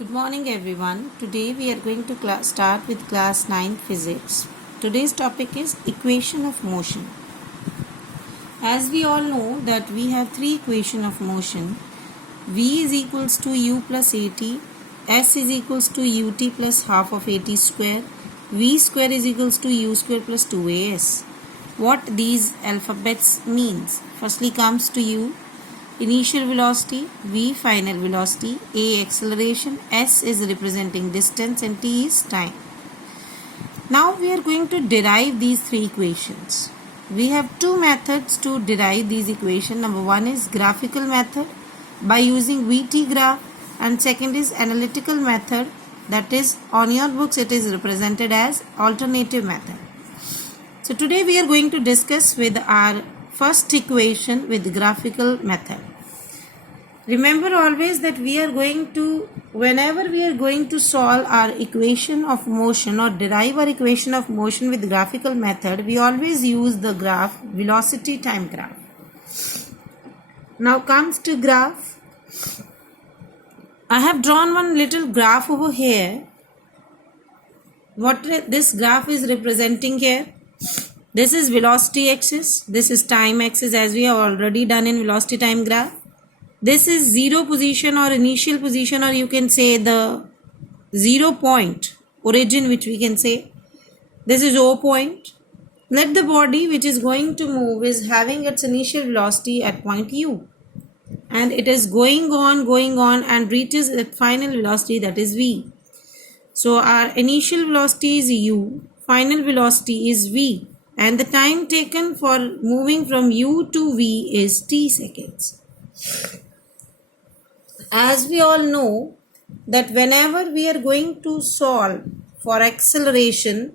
Good morning everyone. Today we are going to start with class 9 physics. Today's topic is equation of motion. As we all know that we have three equation of motion. V is equals to u plus at, s is equals to ut plus half of at square, v square is equals to u square plus 2as. What these alphabets means? Firstly comes to u, initial velocity, v final velocity, a acceleration, s is representing distance and t is time. Now we are going to derive these three equations. We have two methods to derive these equations. Number one is graphical method by using VT graph, and second is analytical method, that is on your books it is represented as alternative method. So today we are going to discuss with our first equation with graphical method. Remember always that whenever we are going to solve our equation of motion or derive our equation of motion with graphical method, we always use the graph velocity time graph. Now comes to graph. I have drawn one little graph over here. What this graph is representing here? This is velocity axis, this is time axis, as we have already done in velocity time graph. This is zero position or initial position, or you can say the 0 point origin, which we can say. This is O point. Let the body which is going to move is having its initial velocity at point U, and it is going on and reaches its final velocity, that is V. So our initial velocity is U, final velocity is V, and the time taken for moving from U to V is t seconds. As we all know that whenever we are going to solve for acceleration,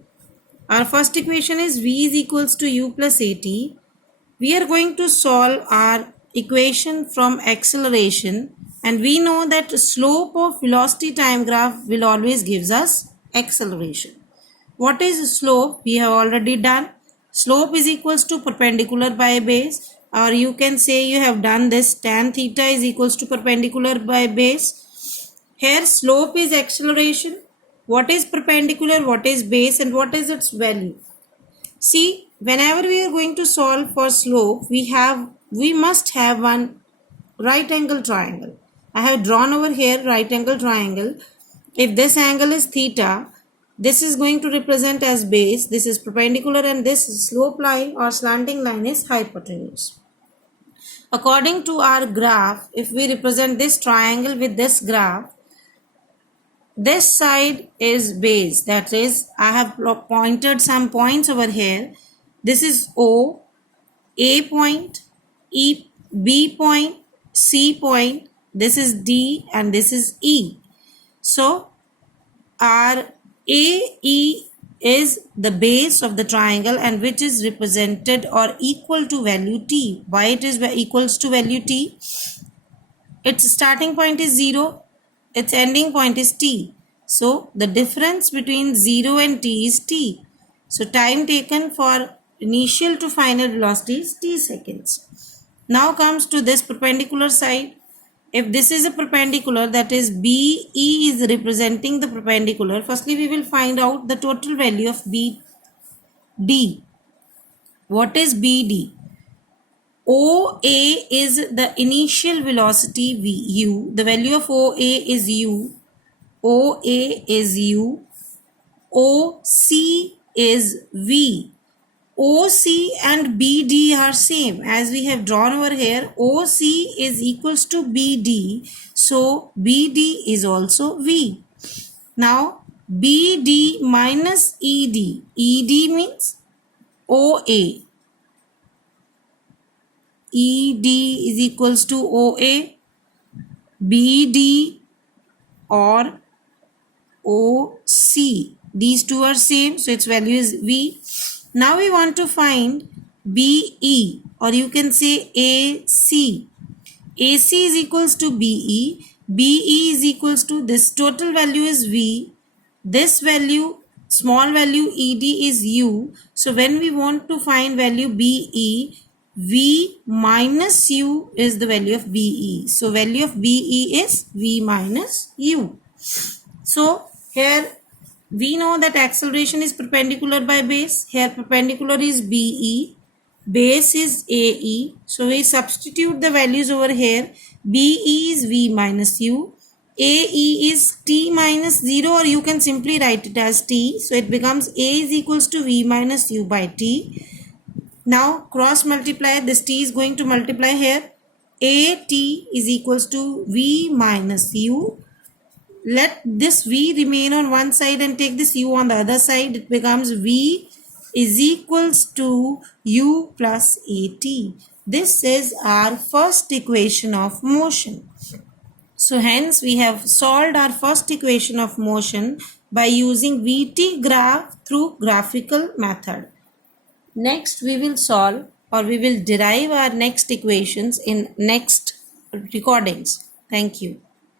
our first equation is V is equals to u plus at. We are going to solve our equation from acceleration, and we know that slope of velocity time graph will always gives us acceleration. What is slope? We have already done. Slope is equals to perpendicular by base, or you can say you have done this, tan theta is equals to perpendicular by base. Here slope is acceleration. What is perpendicular, what is base, and what is its value? See, whenever we are going to solve for slope, we must have one right angle triangle. I have drawn over here right angle triangle. If this angle is theta, this is going to represent as base, this is perpendicular, and this slope line or slanting line is hypotenuse. According to our graph, if we represent this triangle with this graph, this side is base, that is, I have pointed some points over here. This is O, A point, E, B point, C point, this is D, and this is E. So our AE is the base of the triangle, and which is represented or equal to value t. Why it is equals to value t? Its starting point is 0, its ending point is t. So the difference between 0 and t is t. So time taken for initial to final velocity is t seconds. Now comes to this perpendicular side. If this is a perpendicular, that is BE is representing the perpendicular. Firstly, we will find out the total value of BD. What is BD? OA is the initial velocity VU. The value of OA is U. OA is U. OC is V. OC and BD are same, as we have drawn over here. OC is equals to BD, so BD is also V. Now BD minus ED. ED means OA. ED is equals to OA. BD or OC. These two are same, so its value is V. Now we want to find BE, or you can say AC. AC is equals to BE. BE is equals to, this total value is V. This value, small value ED is U. So when we want to find value BE, V minus U is the value of BE. So value of BE is V minus U. So here we know that acceleration is perpendicular by base. Here perpendicular is BE, base is AE. So we substitute the values over here. BE is V minus U. AE is T minus 0, or you can simply write it as T. So it becomes A is equals to V minus U by T. Now cross multiply, this T is going to multiply here. AT is equals to V minus U. Let this V remain on one side and take this U on the other side. It becomes V is equals to U plus AT. This is our first equation of motion. So hence we have solved our first equation of motion by using VT graph through graphical method. Next we will solve, or we will derive our next equations in next recordings. Thank you.